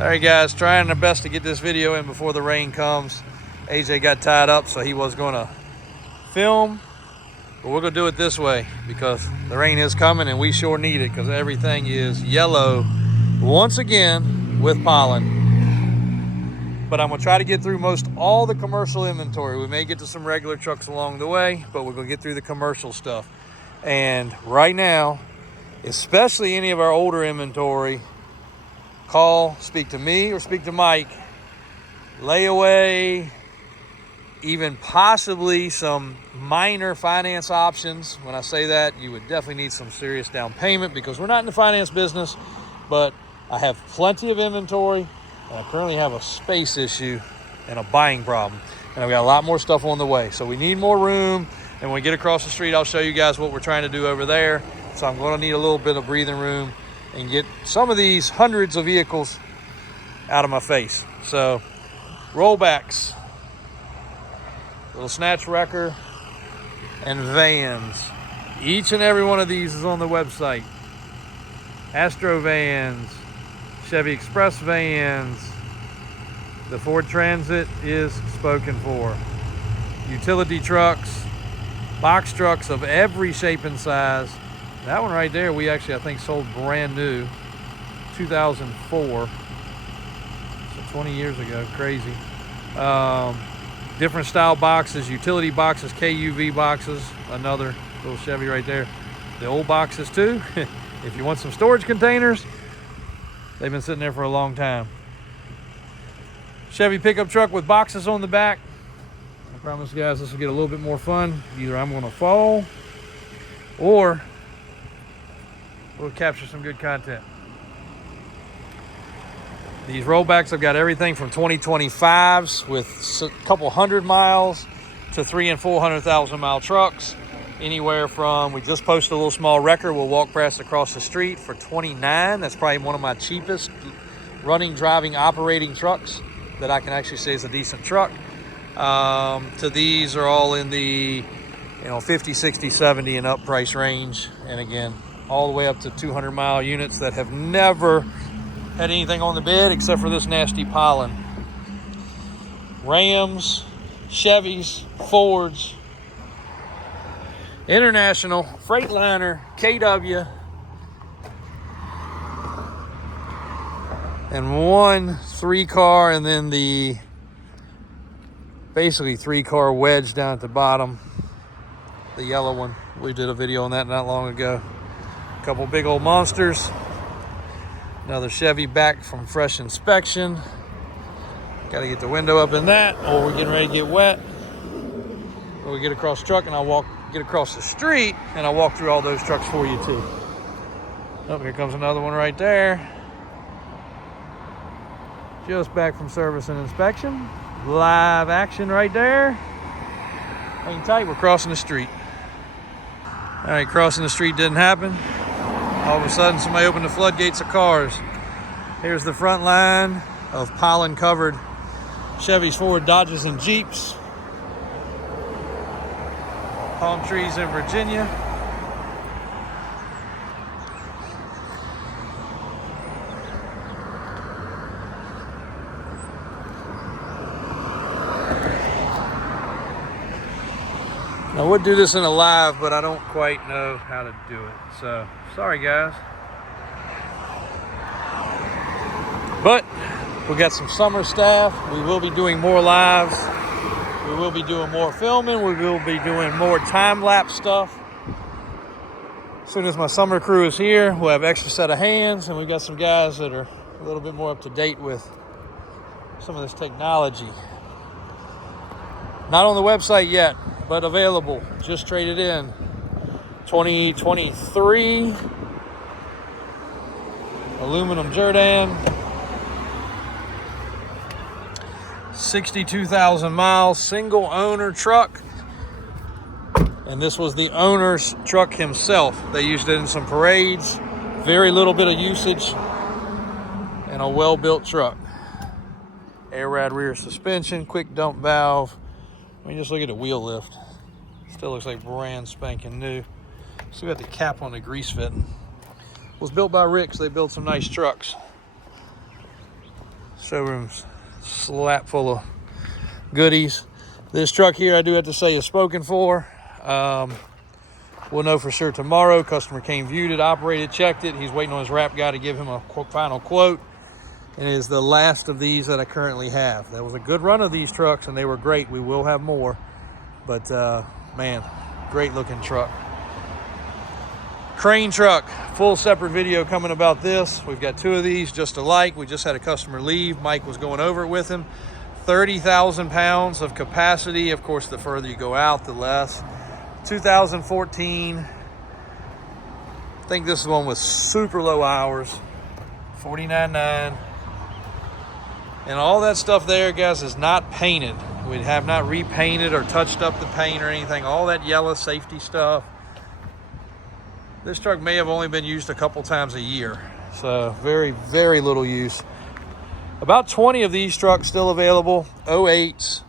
All right, guys, trying our best to get this video in before the rain comes. AJ got tied up, so he was going to film, but we're going to do it this way because the rain is coming and we sure need it because everything is yellow once again with pollen. But I'm going to try to get through most all the commercial inventory. We may get to some regular trucks along the way, but we're going to get through the commercial stuff. And right now, especially any of our older inventory, call, speak to me or speak to Mike, layaway, even possibly some minor finance options. When I say that, you would definitely need some serious down payment because we're not in the finance business, but I have plenty of inventory and I currently have a space issue and a buying problem. And I've got a lot more stuff on the way. So we need more room. And when we get across the street, I'll show you guys what we're trying to do over there. So I'm going to need a little bit of breathing room and get some of these hundreds of vehicles out of my face. So rollbacks, little snatch wrecker, and vans. Each and every one of these is on the website. Astro vans, Chevy Express vans, the Ford Transit is spoken for. Utility trucks, box trucks of every shape and size. That one right there, we actually, I think, sold brand new, 2004, so 20 years ago, crazy. Different style boxes, utility boxes, KUV boxes, another little Chevy right there. The old boxes too, if you want some storage containers, they've been sitting there for a long time. Chevy pickup truck with boxes on the back. I promise you guys this will get a little bit more fun. Either I'm gonna fall or we'll capture some good content. These rollbacks, I've got everything from 2025s with a couple hundred miles to 300,000 and 400,000 mile trucks. Anywhere from, we just posted a little small wrecker, we'll walk past across the street for $29. That's probably one of my cheapest running, driving, operating trucks that I can actually say is a decent truck. To these are all in the 50, 60, 70 and up price range. And again, all the way up to 200 mile units that have never had anything on the bed except for this nasty pollen. Rams, Chevys, Fords, International, Freightliner, KW, and one 3-car, and then the basically 3-car wedge down at the bottom, the yellow one. We did a video on that not long ago. A couple big old monsters. Another Chevy back from fresh inspection. Got to get the window up in that, or we're getting ready to get wet. Or we get across the truck and I'll get across the street and I'll walk through all those trucks for you too. Oh, here comes another one right there. Just back from service and inspection. Live action right there. Hang tight, we're crossing the street. All right, crossing the street didn't happen. All of a sudden, somebody opened the floodgates of cars. Here's the front line of pollen-covered Chevys, Ford, Dodges, and Jeeps. Palm trees in Virginia. I would do this in a live, but I don't quite know how to do it. So, sorry guys. But we got some summer staff. We will be doing more lives. We will be doing more filming. We will be doing more time-lapse stuff. As soon as my summer crew is here, we'll have extra set of hands, and we've got some guys that are a little bit more up to date with some of this technology. Not on the website yet, but available. Just traded in 2023 aluminum Jordan, 62,000 miles, single owner truck. And this was the owner's truck himself. They used it in some parades, very little bit of usage, and a well-built truck. Air rad rear suspension, quick dump valve. I mean, just look at the wheel lift. Still looks like brand spanking new. Still got the cap on the grease fitting. Was built by Rick's. They built some nice trucks. Showroom's slap full of goodies. This truck here, I do have to say, is spoken for. We'll know for sure tomorrow. Customer came, viewed it, operated, checked it. He's waiting on his wrap guy to give him a final quote. And it is the last of these that I currently have. That was a good run of these trucks, and they were great. We will have more. But, man, great looking truck. Crane truck, full separate video coming about this. We've got two of these just alike. We just had a customer leave. Mike was going over it with him. 30,000 pounds of capacity. Of course, the further you go out, the less. 2014. I think this is one with super low hours. 49.9. And all that stuff there, guys, is not painted. We have not repainted or touched up the paint or anything. All that yellow safety stuff. This truck may have only been used a couple times a year. So very, very little use. About 20 of these trucks still available. 08s,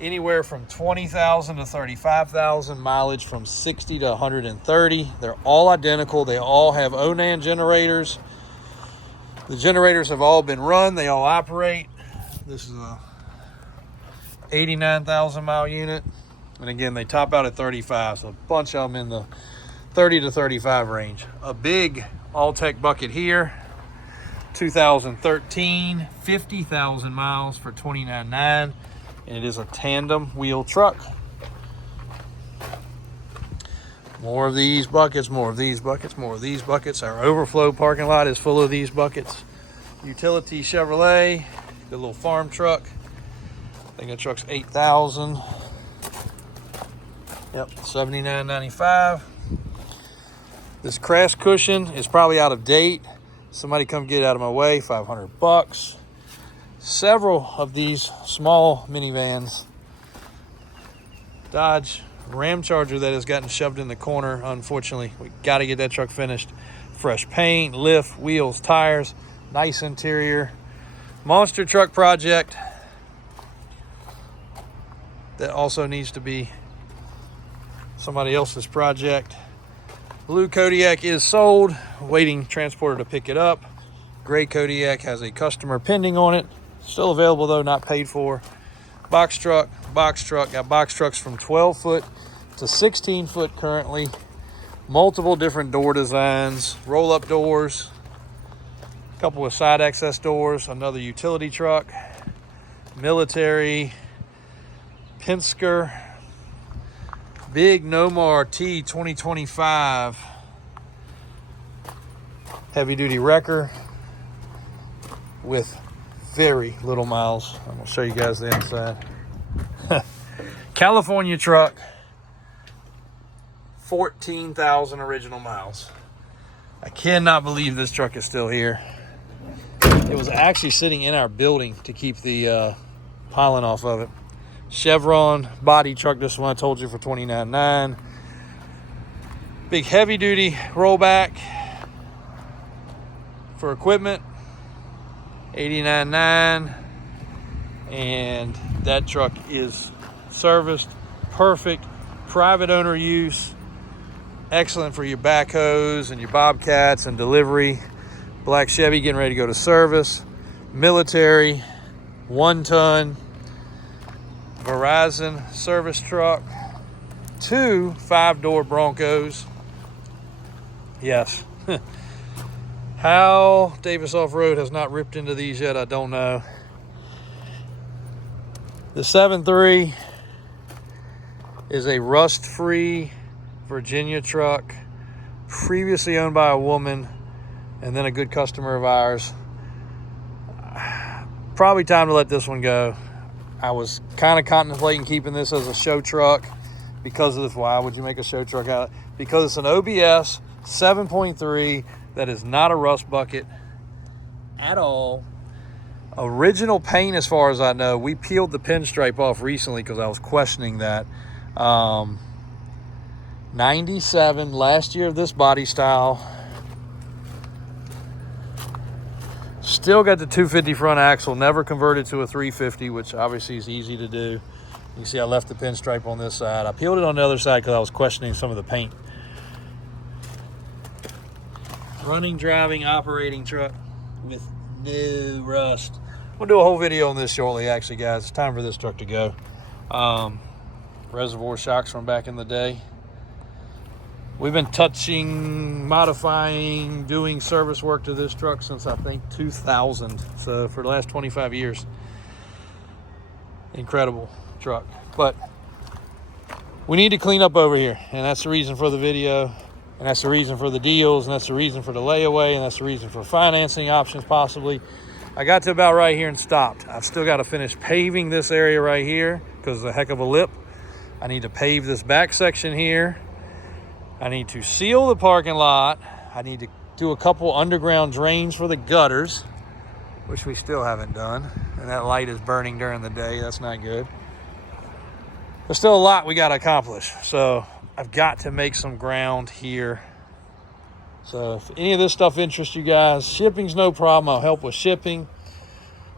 anywhere from 20,000 to 35,000, mileage from 60 to 130. They're all identical. They all have Onan generators. The generators have all been run. They all operate. This is a 89,000 mile unit. And again, they top out at 35. So a bunch of them in the 30 to 35 range. A big all-tech bucket here. 2013, 50,000 miles for $29,900, and it is a tandem wheel truck. More of these buckets, more of these buckets, more of these buckets. Our overflow parking lot is full of these buckets. Utility Chevrolet, good little farm truck. I think that truck's 8,000. Yep, $79.95. This crash cushion is probably out of date. Somebody come get it out of my way, $500. Several of these small minivans. Dodge Ram Charger that has gotten shoved in the corner, unfortunately. We got to get that truck finished. Fresh paint, lift, wheels, tires, nice interior. Monster truck project that also needs to be somebody else's project. Blue Kodiak is sold, waiting transporter to pick it up. Gray Kodiak has a customer pending on it. Still available though, not paid for. Box truck, got box trucks from 12 foot to 16 foot currently. Multiple different door designs, roll up doors, a couple with side access doors, another utility truck, military, Pensker, big Nomar T 2025 heavy duty wrecker with very little miles. I'm gonna show you guys the inside. California truck, 14,000 original miles. I cannot believe this truck is still here. It was actually sitting in our building to keep the pollen off of it. Chevron body truck, this one I told you, for $29,900. Big heavy duty rollback for equipment, $89,900, and that truck is serviced, perfect, private owner use, excellent for your backhoes and your bobcats and delivery. Black Chevy getting ready to go to service. Military, 1 ton. Verizon service truck, 2 5-door Broncos. Yes. How Davis Off-Road has not ripped into these yet, I don't know. The 7.3 is a rust-free Virginia truck, previously owned by a woman and then a good customer of ours. Probably time to let this one go. I was kind of contemplating keeping this as a show truck because of this. Why would you make a show truck out? Because it's an OBS 7.3 that is not a rust bucket at all. Original paint, as far as I know. We peeled the pinstripe off recently because I was questioning that. 97, last year of this body style. Still got the 250 front axle, never converted to a 350, which obviously is easy to do. You can see I left the pinstripe on this side. I peeled it on the other side because I was questioning some of the paint. Running, driving, operating truck with no rust. We'll do a whole video on this shortly, actually, guys. It's time for this truck to go. Reservoir shocks from back in the day. We've been touching, modifying, doing service work to this truck since I think 2000. So for the last 25 years. Incredible truck. But we need to clean up over here, and that's the reason for the video, and that's the reason for the deals, and that's the reason for the layaway, and that's the reason for financing options possibly. I got to about right here and stopped. I've still got to finish paving this area right here because it's a heck of a lip. I need to pave this back section here. I need to seal the parking lot. I need to do a couple underground drains for the gutters, which we still haven't done. And that light is burning during the day. That's not good. There's still a lot we got to accomplish. So I've got to make some ground here. So if any of this stuff interests you guys, shipping's no problem. I'll help with shipping.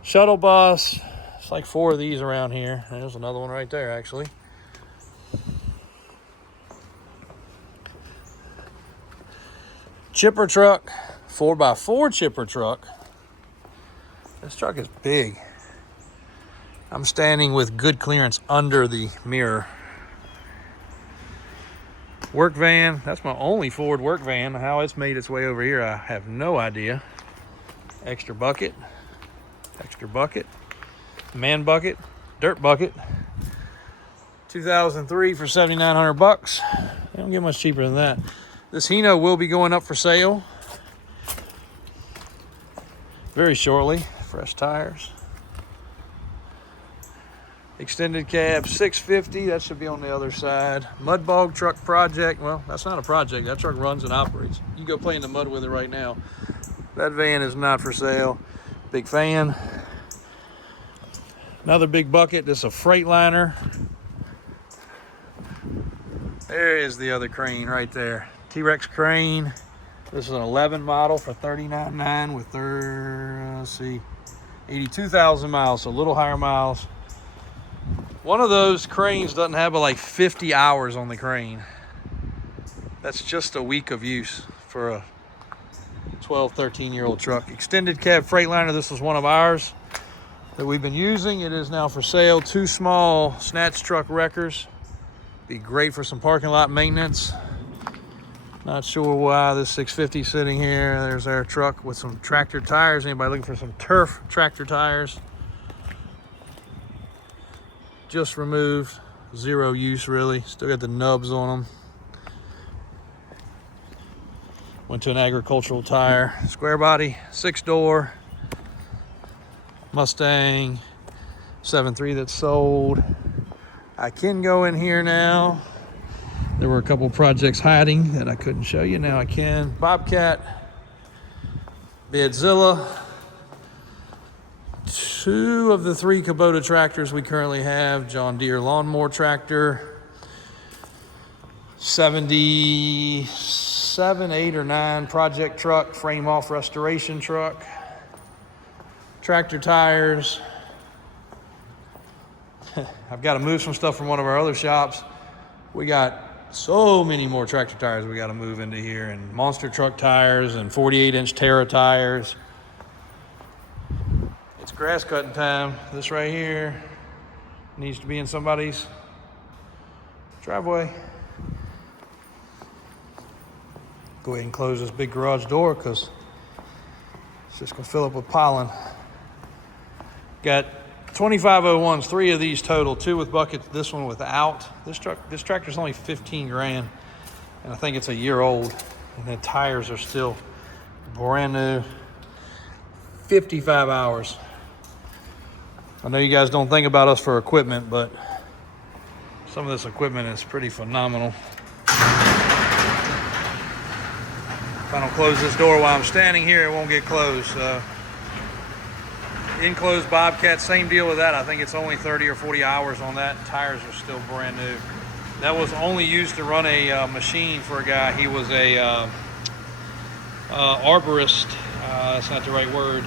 Shuttle bus. It's like 4 of these around here. There's another one right there, actually. Chipper truck. 4x4 chipper truck. This truck is big. I'm standing with good clearance under the mirror. Work van. That's my only Ford work van. How it's made its way over here, I have no idea. Extra bucket. Extra bucket. Man bucket. Dirt bucket. 2003 for 7,900 bucks. They don't get much cheaper than that. This Hino will be going up for sale very shortly. Fresh tires. Extended cab, 650. That should be on the other side. Mud bog truck project. Well, that's not a project. That truck runs and operates. You go play in the mud with it right now. That van is not for sale. Big fan. Another big bucket. This is a Freightliner. There is the other crane right there. T-Rex crane. This is an 11 model for $39,900 with, let's see, 82,000 miles, so a little higher miles. One of those cranes doesn't have but like 50 hours on the crane. That's just a week of use for a 12, 13-year-old truck. Extended cab Freightliner. This is one of ours that we've been using. It is now for sale. 2 small snatch truck wreckers. Be great for some parking lot maintenance. Not sure why this 650 is sitting here. There's our truck with some tractor tires. Anybody looking for some turf tractor tires? Just removed, 0 use really. Still got the nubs on them. Went to an agricultural tire. Square body, 6-door. Mustang 7.3 that's sold. I can go in here now. There were a couple projects hiding that I couldn't show you. Now I can. Bobcat, Bedzilla. 2 of the 3 Kubota tractors we currently have. John Deere lawnmower tractor. 77, 8, or 9 project truck, frame off restoration truck. Tractor tires. I've got to move some stuff from one of our other shops. We got so many more tractor tires we got to move into here, and monster truck tires and 48-inch Terra tires. It's grass cutting time. This right here needs to be in somebody's driveway. Go ahead and close this big garage door because it's just gonna fill up with pollen. Got 2501s, 3 of these total, 2 with buckets, this one without. This tractor's only 15 grand, and I think it's a year old, and the tires are still brand new. 55 hours. I know you guys don't think about us for equipment, but some of this equipment is pretty phenomenal. If I don't close this door while I'm standing here, it won't get closed. Enclosed Bobcat, same deal with that. I think it's only 30 or 40 hours on that. Tires are still brand new. That was only used to run a machine for a guy. He was a arborist. That's not the right word.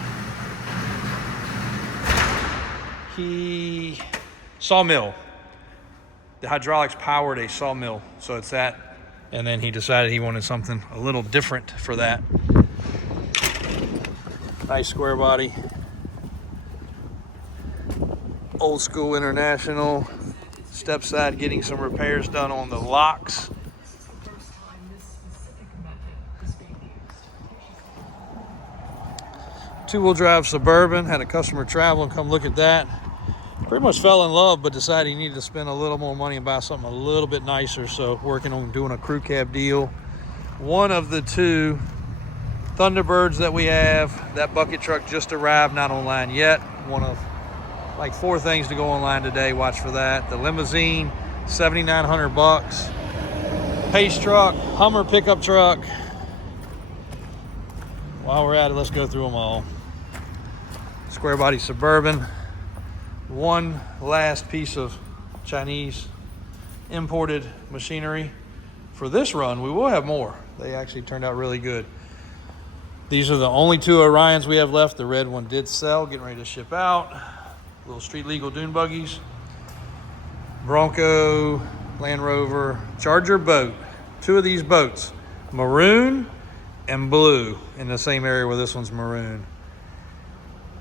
Sawmill. The hydraulics powered a sawmill, so it's that. And then he decided he wanted something a little different for that. Nice square body. Old School International. Step side, getting some repairs done on the locks. Two-wheel drive Suburban. Had a customer travel and come look at that. Pretty much fell in love, but decided he needed to spend a little more money and buy something a little bit nicer. So working on doing a crew cab deal. One of the two Thunderbirds that we have, that bucket truck just arrived, not online yet. One of like 4 things to go online today. Watch for that. The limousine, $7,900. Pace truck, Hummer pickup truck. While we're at it, let's go through them all. Square body Suburban. One last piece of Chinese imported machinery. For this run, we will have more. They actually turned out really good. These are the only 2 Orions we have left. The red one did sell, getting ready to ship out. Little street legal dune buggies. Bronco, Land Rover, Charger boat. 2 of these boats, maroon and blue, in the same area where this one's maroon.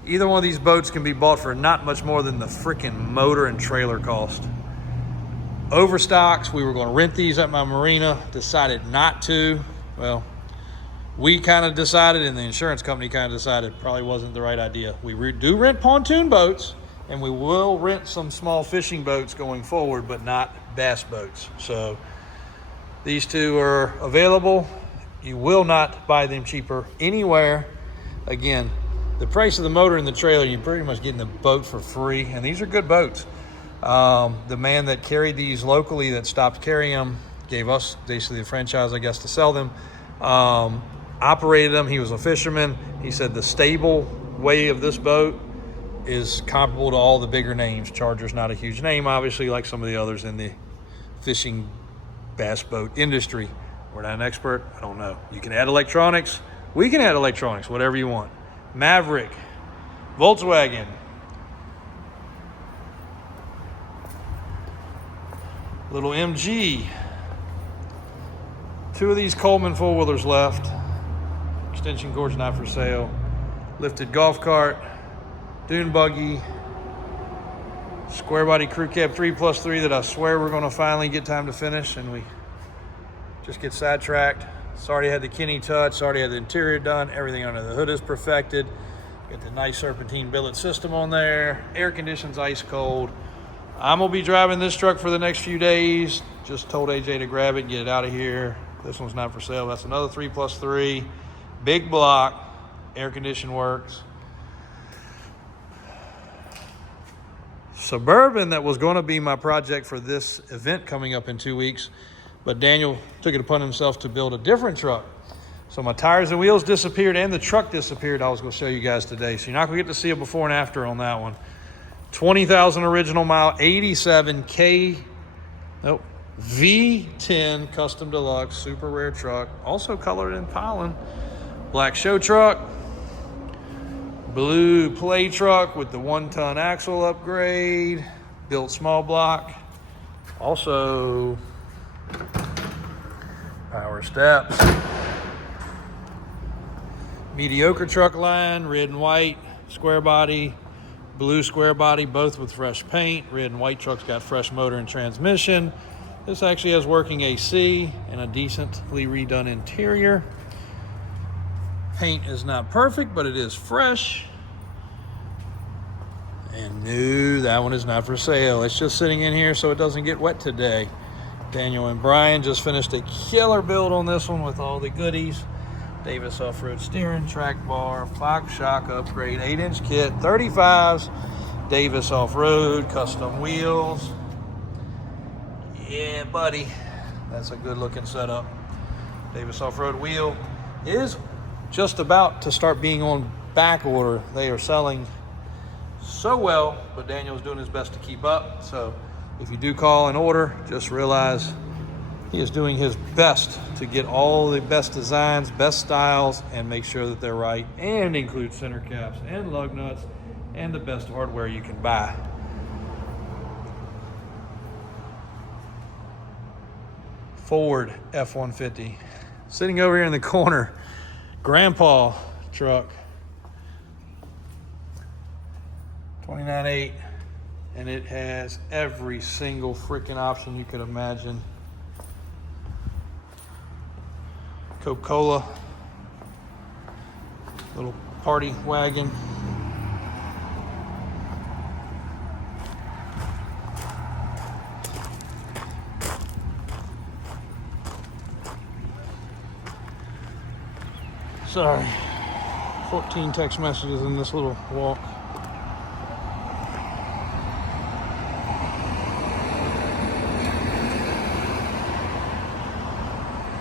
Either one of these boats can be bought for not much more than the freaking motor and trailer cost. Overstocks, we were going to rent these at my marina, decided not to. Well, we kind of decided, and the insurance company kind of decided probably wasn't the right idea. We do rent pontoon boats, and we will rent some small fishing boats going forward, but not bass boats. So these 2 are available. You will not buy them cheaper anywhere. Again, the price of the motor and the trailer, you're pretty much getting the boat for free, and these are good boats. The man that carried these locally that stopped carrying them gave us basically the franchise, I guess, to sell them. Operated them. He was a fisherman. He said the stable way of this boat is comparable to all the bigger names. Charger's not a huge name, obviously, like some of the others in the fishing bass boat industry. We're not an expert. I don't know. You can add electronics. We can add electronics, whatever you want. Maverick, Volkswagen, little MG. 2 of these Coleman four-wheelers left. Extension cord's not for sale. Lifted golf cart, dune buggy, square body crew cab 3+3 that I swear we're going to finally get time to finish, and we just get sidetracked. It's already had the Kenny touch, it's already had the interior done, everything under the hood is perfected. Got the nice serpentine billet system on there. Air conditioning's ice cold. I'm gonna be driving this truck for the next few days. Just told AJ to grab it and get it out of here. This one's not for sale. That's another 3+3. Big block, air condition works. Suburban that was gonna be my project for this event coming up in 2 weeks, but Daniel took it upon himself to build a different truck. So my tires and wheels disappeared and the truck disappeared. I was gonna show you guys today. So you're not gonna get to see a before and after on that one. 20,000 original mile, 87 V10 custom deluxe, super rare truck. Also colored in pollen. Black show truck. Blue play truck with the 1-ton axle upgrade. Built small block. Also power steps. Mediocre truck line, red and white, square body, blue square body, both with fresh paint. Red and white truck's got fresh motor and transmission. This actually has working AC and a decently redone interior. Paint is not perfect, but it is fresh. And no, that one is not for sale. It's just sitting in here so it doesn't get wet today. Daniel and Brian just finished a killer build on this one with all the goodies. Davis off-road steering, track bar, Fox shock upgrade, 8-inch kit, 35s, Davis off-road, custom wheels. Yeah, buddy, that's a good looking setup. Davis off-road wheel is just about to start being on back order. They are selling so well, but Daniel's doing his best to keep up. So if you do call and order, just realize he is doing his best to get all the best designs, best styles, and make sure that they're right, and include center caps and lug nuts and the best hardware you can buy. Ford F-150. Sitting over here in the corner, grandpa truck. 29.8 and it has every single freaking option you could imagine. Coca-Cola, little party wagon. Sorry, 14 text messages in this little walk.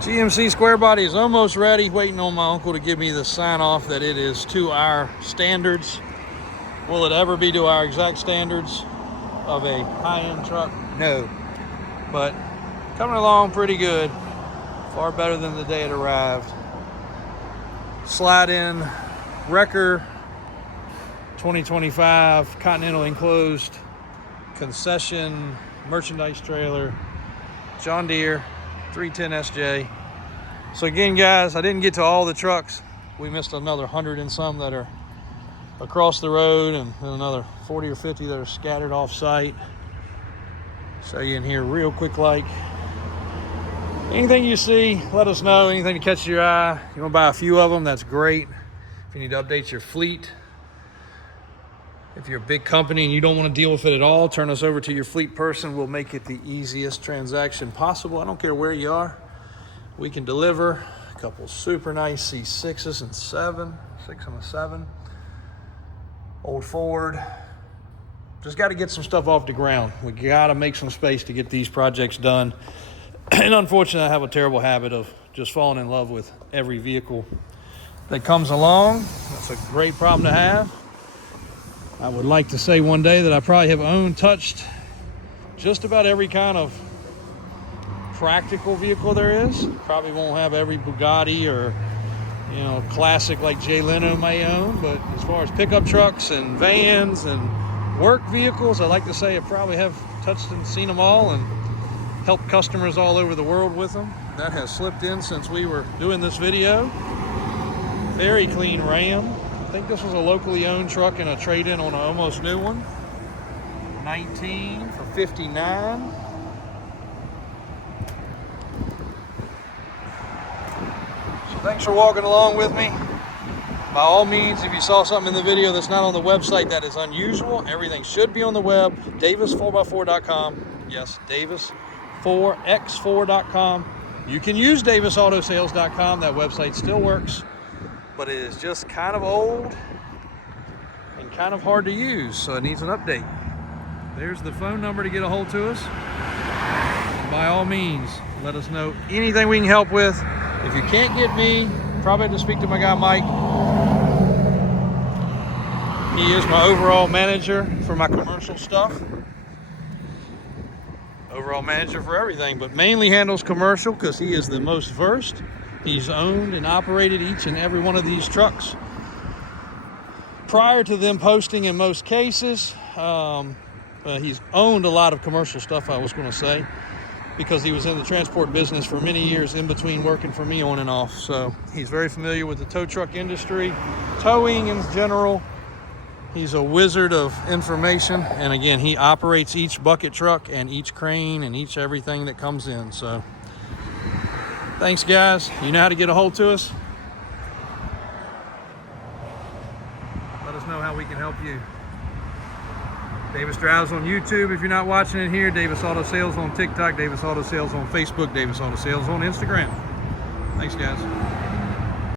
GMC square body is almost ready, waiting on my uncle to give me the sign off that it is to our standards. Will it ever be to our exact standards of a high-end truck? No, but coming along pretty good, far better than the day it arrived. Slide in Wrecker 2025 Continental enclosed concession merchandise trailer, John Deere 310 SJ. So again, guys, I didn't get to all the trucks. We missed another 100 and some that are across the road, and then another 40 or 50 that are scattered off site. So you in here real quick like. Anything you see, let us know. Anything that catches your eye. You want to buy a few of them, that's great. If you need to update your fleet, if you're a big company and you don't want to deal with it at all, turn us over to your fleet person. We'll make it the easiest transaction possible. I don't care where you are. We can deliver a couple super nice C6s and 6 and a 7. Old Ford. Just got to get some stuff off the ground. We got to make some space to get these projects done. And unfortunately, I have a terrible habit of just falling in love with every vehicle that comes along. That's a great problem to have. I would like to say one day that I probably have touched just about every kind of practical vehicle there is. Probably won't have every Bugatti or, you know, classic like Jay Leno may own, but as far as pickup trucks and vans and work vehicles, I like to say I probably have touched and seen them all and helped customers all over the world with them. That has slipped in since we were doing this video. Very clean Ram. I think this was a locally owned truck and a trade-in on an almost new one. 19 for 59. So thanks for walking along with me. By all means, if you saw something in the video that's not on the website that is unusual, everything should be on the web. davis4x4.com. Yes, davis4x4.com. You can use davisautosales.com. That website still works, but it is just kind of old and kind of hard to use, so it needs an update. There's the phone number to get a hold to us. And by all means, let us know anything we can help with. If you can't get me, probably have to speak to my guy Mike. He is my overall manager for my commercial stuff. Overall manager for everything, but mainly handles commercial because he is the most versed. He's owned and operated each and every one of these trucks prior to them posting in most cases. He's owned a lot of commercial stuff, I was going to say, because he was in the transport business for many years in between working for me on and off. So he's very familiar with the tow truck industry, towing in general. He's a wizard of information, and again, he operates each bucket truck and each crane and each everything that comes in. So thanks, guys. You know how to get a hold to us. Let us know how we can help you. Davis Drives on YouTube if you're not watching it here. Davis Auto Sales on TikTok. Davis Auto Sales on Facebook. Davis Auto Sales on Instagram. Thanks, guys.